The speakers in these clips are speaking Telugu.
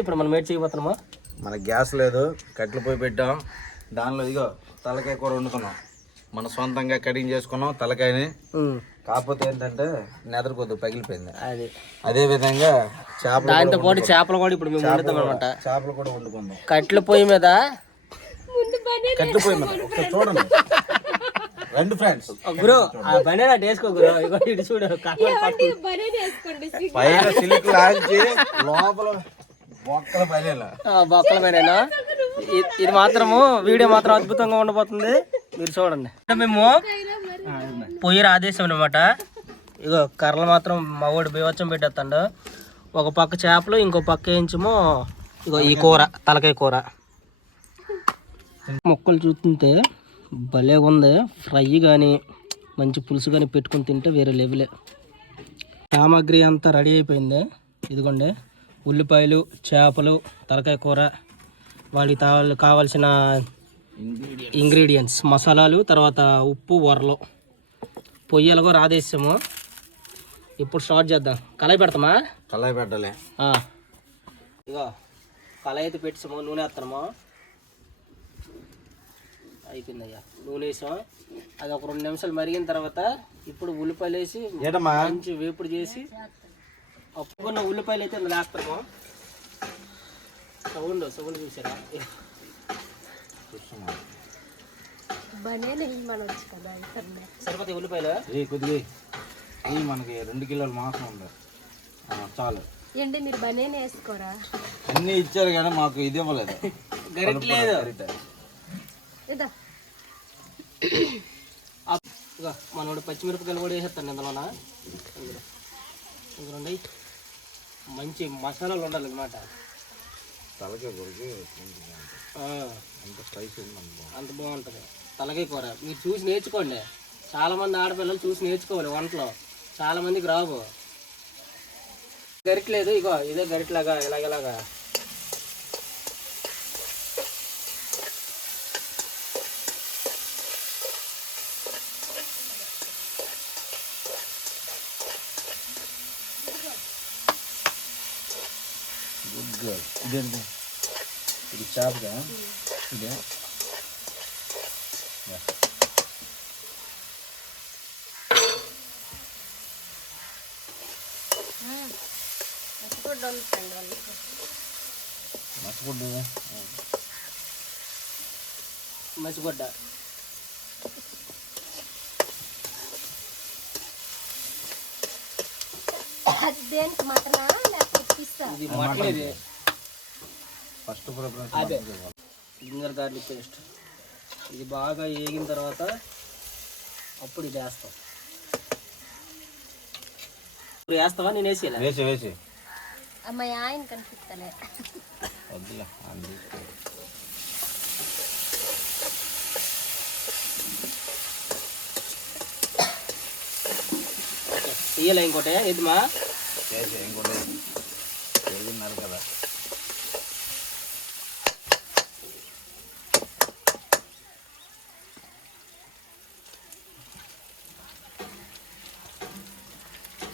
ఇప్పుడు మనం వేడి చేయబోతున్నామా? మన గ్యాస్ లేదు, కట్టెలు పోయి పెట్టాం. దానిలో ఇదిగో తలకాయ కూర వండుకున్నాం. మన సొంతంగా కటింగ్ చేసుకున్నాం తలకాయని. కాకపోతే ఏంటంటే నెదరు కొద్దిగా పగిలిపోయింది. అదే విధంగా దాంతో పాటు చేపలు కూడా ఇప్పుడు మేము వండుతాం అనమాట. చేపలు కూడా వండుకుందాం కట్టెల పొయ్యి మీద. కట్టెల పొయ్యి మీద చూడండి రెండు ఫ్రెండ్స్. బ్రో ఆ బనేనా వేసుకో బ్రో. ఇటు చూడు పైన సిలిక్ లాంచి లోపల బొక్కల బనేనా. ఇది మాత్రము వీడియో మాత్రం అద్భుతంగా ఉండబోతుంది, మీరు చూడండి. మేము పొయ్యి ఆదేశం అనమాట. ఇగో కర్రలు మాత్రం మా ఊడి బీవచ్చం పెట్టేస్తాడు. ఒక పక్క చేపలు, ఇంకో పక్క వేయించమో ఇగో ఈ కూర, తలకాయ కూర. ముక్కలు చూస్తుంటే భలేగా ఉంది. ఫ్రై కానీ మంచి పులుసు కానీ పెట్టుకుని తింటే వేరే లెవెలే. సామాగ్రి అంతా రెడీ అయిపోయింది. ఇదిగోండి ఉల్లిపాయలు, చేపలు, తలకాయ కూర, వాటికి కావాల్సిన ఇంగ్రీడియంట్స్, మసాలాలు, తర్వాత ఉప్పు, వరలు. పొయ్యలుగా రాదేసాము. ఇప్పుడు స్టార్ట్ చేద్దాం. కళాయి పెడతామా? కళాయి పెట్టాలి. ఇగో కళాయి అయితే పెట్టాము, నూనె వేస్తాము. అయిపోయిందయ్యా, నూనె వేసాం. అది ఒక 2 నిమిషాలు మరిగిన తర్వాత ఇప్పుడు ఉల్లిపాయలు వేసి మంచి వేపుడు చేసి అప్పుకున్న ఉల్లిపాయలు అయితే వేస్తాము. సౌండ్ చూసారా? సరిపోతాయి ఉల్లిపాయలు కొద్దిగా. మనకి 2 కిలోల మాంసం ఉంది చాలు. ఏంటి మీరు బనేనా వేసుకోరా? అన్ని ఇచ్చారు కానీ మాకు ఇది ఇవ్వలేదు. గరిట లేదు. మనోడు పచ్చిమిరపకాయలు కూడా వేసేస్తాను ఇందులోన. ఇందులో మంచి మసాలాలు ఉండాలి అన్నమాట. తలకాయ కూరకి అంత బాగుంటుంది తలకాయ కూర. మీరు చూసి నేర్చుకోండి. చాలామంది ఆడపిల్లలు చూసి నేర్చుకోవాలి వంటలో, చాలా మందికి రావు. గరిటలేదు, ఇగో ఇదే గరిటలాగా ఇలాగలాగా. ఇదేంటి ఇది చేపగా? ఇదే మసిగొడ్డ. ఇది మటన్. ఇది ఫస్ట్ అదే జింజర్ గార్లిక్ పేస్ట్. ఇది బాగా వేగిన తర్వాత అప్పుడు ఇది వేస్తాం. ఇప్పుడు వేస్తావా? నేను వేసేలా? వేసి అమ్మాయి ఆయన కనిపిస్తలే. తీయాలా ఇంకోటి? ఇదిమా ఇంకోటి వేగిన్నారు కదా.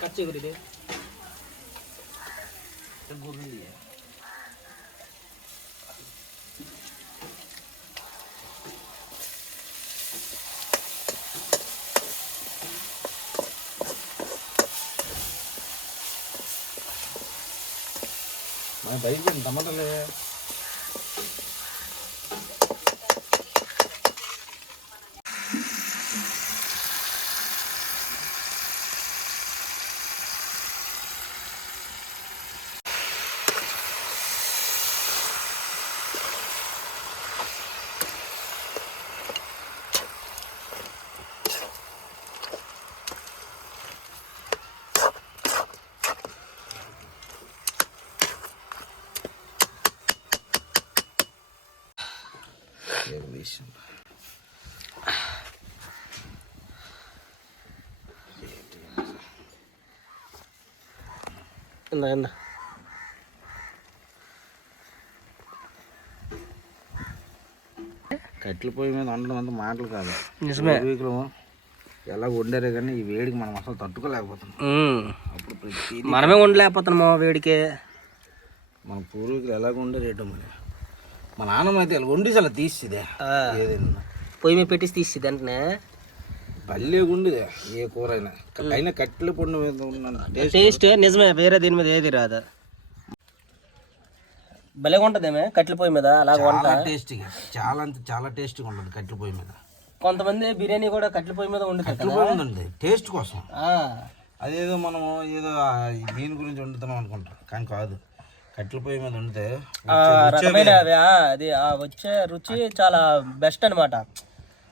కచ్చి గురి బయట టమాటాలే. కట్టెల పొయ్యి మీద వండడం అంత మాటలు కాదు, నిజమే. ఎలా వండారే కానీ ఈ వేడికి మనం అసలు తట్టుకోలేకపోతున్నాం. మనమే వండలేకపోతున్నాము వేడికే. మన పూర్వీకులు ఎలాగ ఉండే రేటు మరి మా నాన్నమ్మ అయితే ఇలా వండి అలా తీసిదే ఏదైనా పొయ్యి మీద పెట్టేసి తీసిద్ది వెంటనే పల్లె ఉండేదే ఏ కూర అయినా అయినా కట్టెల పొడి మీద ఉన్న టేస్ట్ నిజమే, వేరే దీని మీద ఏది రాదు. భలేగా ఉంటుందేమే కట్టెల పొయ్యి మీద అలా వంట. టేస్టీగా చాలా అంటే చాలా టేస్టీగా ఉంటుంది కట్టెల పొయ్యి మీద. కొంతమంది బిర్యానీ కూడా కట్టెల పొయ్యి మీద వండుతారు. కట్టెల పొయ్యి ఉందండి టేస్ట్ కోసం. అదేదో మనం ఏదో దీని గురించి వండుతున్నాం అనుకుంటాం కానీ కాదు, కట్టెల పొయ్యి మీద వండితే అది వచ్చే రుచి చాలా బెస్ట్ అనమాట.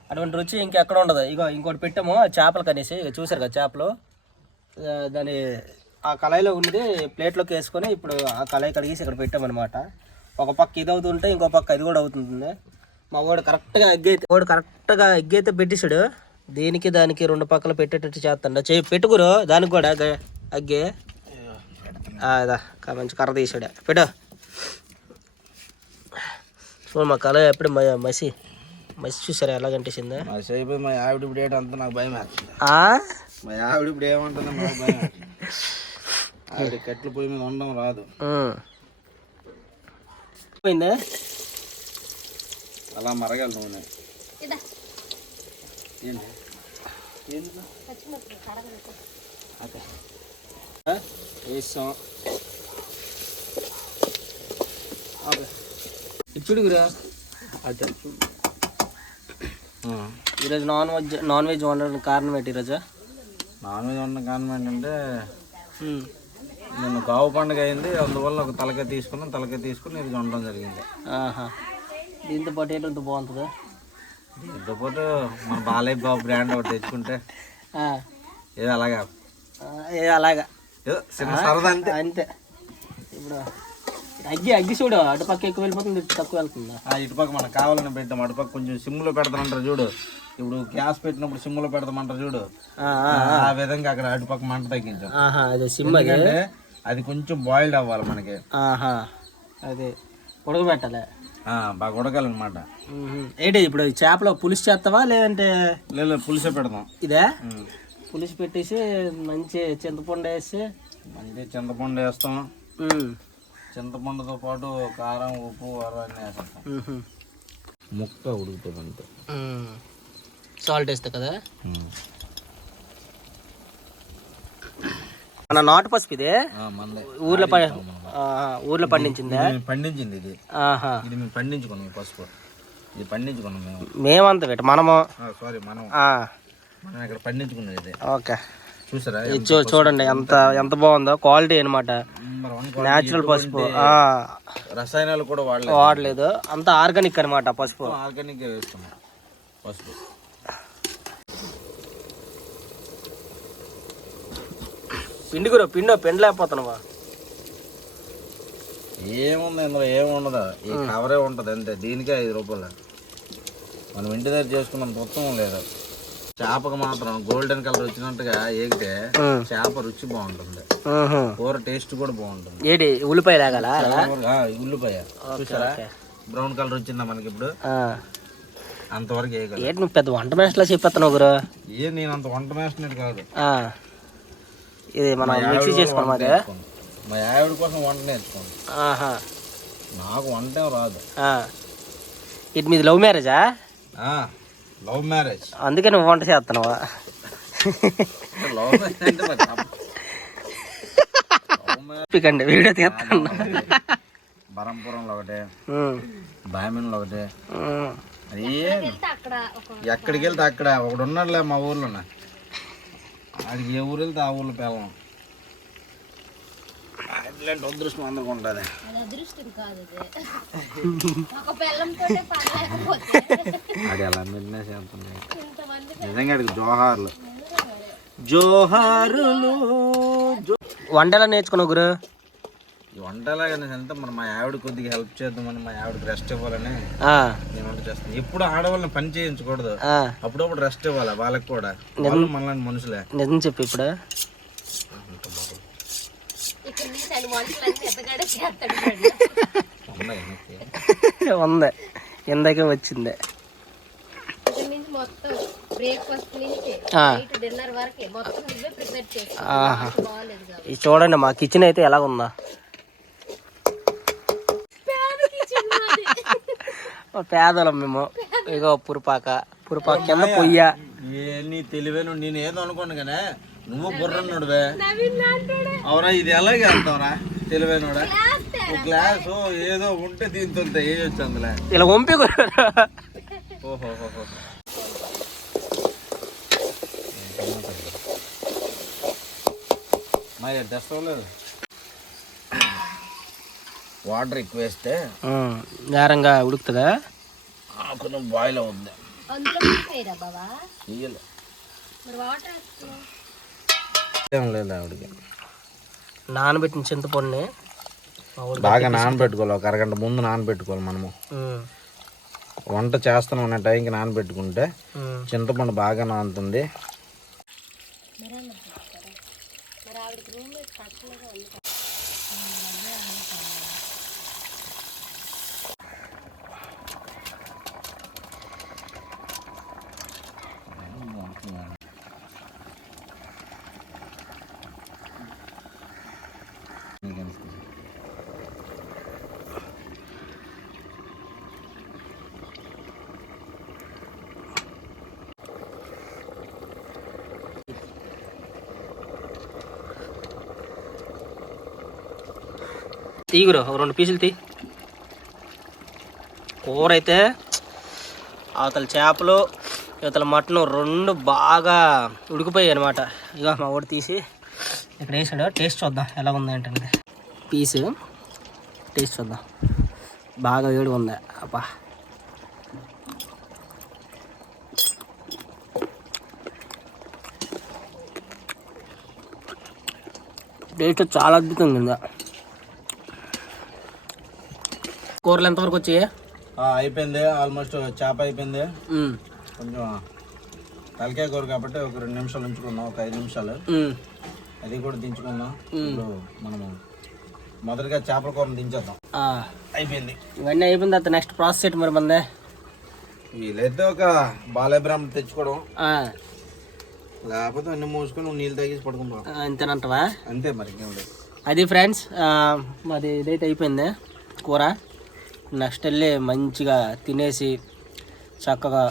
అటువంటి రుచి ఇంకెక్కడ ఉండదు. ఇగో ఇంకోటి పెట్టాము చేపలు కనేసి, చూసారు కదా చేపలు, దాని ఆ కళాయిలో ఉన్నది ప్లేట్లోకి వేసుకొని ఇప్పుడు ఆ కళాయి కడిగేసి ఇక్కడ పెట్టామన్నమాట. ఒక పక్క ఇది అవుతుంటే ఇంకో పక్క ఇది కూడా అవుతుంది. మా వాడు కరెక్ట్గా ఎగ్ అయితే పెట్టేశాడు. దేనికి దానికి రెండు పక్కల పెట్టేటట్టు చేస్తాడు. పెట్టుకురు దానికి కూడా అగ్గే అదా మంచి కర్ర తీసాడు పెట్టు. సో మా కళాయి ఎప్పుడు మసి చూసారా ఎలా కనిపిస్తుందా? అయిపోయి మా ఆవిడ ఇప్పుడు ఏంటంతా నాకు భయం వేస్తుంది. మా ఆవిడ ఇప్పుడు ఏమంటుందో నాకు భయం వేస్తుంది. ఆవిడ కట్టెల పొయ్యి మీద ఉండడం రాదు. పోయిందా అలా మరగాలి నూనె. వేస్తాం చూడు గురా. ఈరోజు నాన్ వెజ్ వండడానికి కారణం ఏంటి? ఈరోజు నాన్ వెజ్ వండడం కారణం ఏంటంటే నేను గావు పండుగ అయింది, అందువల్ల ఒక తలకాయ తీసుకుని ఇది వండడం జరిగింది. దీంతో పాటు ఏంటంత బాగుంటుందా? దీంతో పాటు మన బాలయ్య బాబు బ్రాండ్ ఒకటి తెచ్చుకుంటే ఏదో అలాగా ఏదో చిన్న సరదా అంతే. అంతే. ఇప్పుడు అగ్గి చూడు, అటుపక్క ఎక్కువ వెళ్ళిపోతుంది, ఇటు తక్కువ వెళ్తుందా? ఇటుపక్క మనకు కావాలని పెట్టాం, అటుపక్క కొంచెం సిమ్లో పెడతామంటారు చూడు. ఇప్పుడు గ్యాస్ పెట్టినప్పుడు సిమ్లో పెడతామంటారు చూడు, ఆ విధంగా అక్కడ అటుపక్క మంట తగ్గించాం. ఎందుకంటే అది కొంచెం బాయిల్డ్ అవ్వాలి మనకి. అదే ఉడకబెట్టాలి, బాగా ఉడకాలన్నమాట. ఏంటి ఇప్పుడు చేపలో పులుసు చేస్తావా లేదంటే? లేదు పులుసే పెడతాం. ఇదే పులుసు పెట్టేసి మంచి చింతపండు వేసి వేస్తాం. చింతపండుతో పాటు కారం, ఉప్పు, అన్నీ వేస్తాం. ముక్క ఉడుకుతుంది అంతే. సాల్ట్ వేస్తా కదా. మన నాటు పసుపు ఇదే ఊర్లో పండించింది. ఇది మేము పండించుకున్నాం. పసుపు ఇది పండించుకున్నాం మేమంతా మనము మనం ఇక్కడ పండించుకున్నాం ఇది. ఓకే చూసారా? చూడండి ఎంత బాగుందో క్వాలిటీ అనమాట. న్యాచురల్ పసుపు, రసాయనాలు కూడా వాడలేదు, అంతా ఆర్గానిక్ అనమాట. పసుపు ఆర్గానిక్ వేస్తున్నాం. పసుపు పిండి లేకపోతున్నావా? ఏముంది ఇందులో ఏముండదు, ఈ కవరే ఉంటుంది అంతే. దీనికే 5 రూపాయలు. మనం ఇంటి దగ్గర చేసుకున్నంత మొత్తం లేదు. చేపకు మాత్రం గోల్డెన్ కలర్ వచ్చినట్టుగా ఏగితే చేప రుచి బాగుంటుంది, కూర టేస్ట్ కూడా బాగుంటుంది. ఏడి ఉల్లిపాయ లాగాల? ఉల్లిపాయ చూసారా బ్రౌన్ కలర్ వచ్చిందా మనకి ఇప్పుడు? అంతవరకు ఏంటి నువ్వు పెద్ద వంట మేస్టర్లా చెప్పేస్తున్నావు గురు? నేను అంత వంట మేస్టర్ కాదు. ఇది మనం మిక్సీ చేసుకోవాలి. మా ఆవిడ కోసం వంట నేర్చుకోండి. నాకు వంట రాదు. ఇది మీది లవ్ మ్యారేజా? Love marriage. అందుకే నువ్వు వంట చేస్తున్నావా? లవ్ మ్యారేజ్ అంటే వీడియో తీస్తాను. బరంపురంలో ఒకటే, బాయమన్లో ఒకటే. అది ఎక్కడికి వెళ్తే అక్కడ ఒకడు ఉన్నాడులే మా ఊర్లోనే. ఆడికి ఏ ఊరు వెళ్తే ఆ ఊర్లో పిల్లం. ఇట్లాంటి అదృష్టం అందరికి ఉంటుంది. అది ఎలా మిన్నా చేస్తున్నాయి నిజంగా. అడిగి జోహార్లు. వంటలా నేర్చుకున్నావు గురు? వంటలాగంటే మరి మా ఆవిడ కొద్దిగా హెల్ప్ చేద్దామని, మా ఆవిడకి రెస్ట్ ఇవ్వాలని నేను వంట చేస్తాను. ఎప్పుడు ఆడవాళ్ళని పని చేయించకూడదు, అప్పుడప్పుడు రెస్ట్ ఇవ్వాలి వాళ్ళకి కూడా. వాళ్ళు మనలాంటి మనుషులే. నిజం చెప్పి ఇప్పుడు ఉంది, ఇందాకే వచ్చింది. ఇది చూడండి మా కిచెన్ అయితే ఎలా ఉందా. పేదలం మేము. ఇగో పురుపాక కింద పొయ్య. నీ తెలివేను నేను ఏదో అనుకోను కానీ నువ్వు బుర్రన్నాడువే. అవునా, ఇది ఎలాగే అంటావురా తెలివేనుడా? ఒక గ్లాసు ఏదో ఉంటే దీంతో వేయొచ్చు అందులో. ఇలా వంపి ఓహో మరి తెస్తలేదు. వాటర్ ఎక్కువ వేస్తే నేరంగా ఉడుకుతుందా? కొంచెం బాయిల్ అవుద్ది. ఏం లేదు ఆవిడకి. నానబెట్టిన చింతపండుని బాగా నానబెట్టుకోవాలి. ఒక అరగంట ముందు నానబెట్టుకోవాలి. మనము వంట చేస్తున్నాం అనే టైంకి నానబెట్టుకుంటే చింతపండు బాగా నానుతుంది. తీగురు ఒక 2 పీసులు తీ. కూర అయితే అవతల చేపలు ఇవతల మటన్ 2 బాగా ఉడికిపోయాయి అనమాట. ఇక మా వాడు తీసి ఇక్కడ వేసాడు. టేస్ట్ చూద్దాం ఎలా ఉంది ఏంటంటే. పీసు టేస్ట్ చూద్దాం. బాగా వేడి ఉంది. అబ్బా, టేస్ట్ చాలా అద్భుతంగా ఉంది. కూరలు ఎంతవరకు వచ్చాయి? అయిపోయింది. ఆల్మోస్ట్ చేప అయిపోయింది. కొంచెం తలకాయ కూర కాబట్టి ఒక 2 నిమిషాలు ఉంచుకుందాం. ఒక 5 నిమిషాలు అది కూడా దించుకుందాం. ఇప్పుడు మనము మొదటిగా చేపల కూరను దించేద్దాం. అయిపోయింది. ఇవన్నీ అయిపోయింది. తర్వాత నెక్స్ట్ ప్రాసెస్ ఏంటి మరి మందే? వీలైతే ఒక బాలబ్రాహ్మణ తెచ్చుకోవడం, లేకపోతే అన్ని మూసుకొని నీళ్ళు తాగేసి పడుకుంటాం. అంతేనంటవా? అంతే మరి. అది ఫ్రెండ్స్, మాది ఇదైతే అయిపోయింది కూర. నెక్స్ట్ వెళ్ళి మంచిగా తినేసి చక్కగా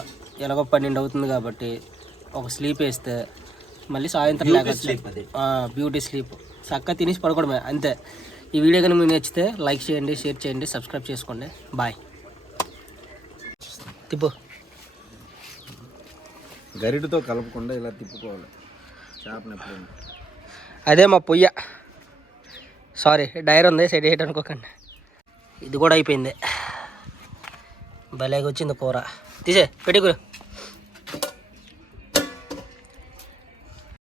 ఎలాగో 12 అవుతుంది కాబట్టి ఒక స్లీప్ వేస్తే మళ్ళీ సాయంత్రం బ్యూటీ స్లీప్ చక్కగా తినేసి పడుకోవడమే అంతే. ఈ వీడియో కనుక మీకు నచ్చితే లైక్ చేయండి, షేర్ చేయండి, సబ్స్క్రైబ్ చేసుకోండి. బాయ్. తిప్పు. గరిటతో కలపకుండా ఇలా తిప్పుకోవాలి చేపని ఎప్పుడైనా. అదే మా పొయ్య. సారీ, డైర్ ఉంది సైడ్ వేయడం అనుకోకండి. ఇది కూడా అయిపోయింది. భలేగా వచ్చింది కూర. తీసే పెట్టి గురు.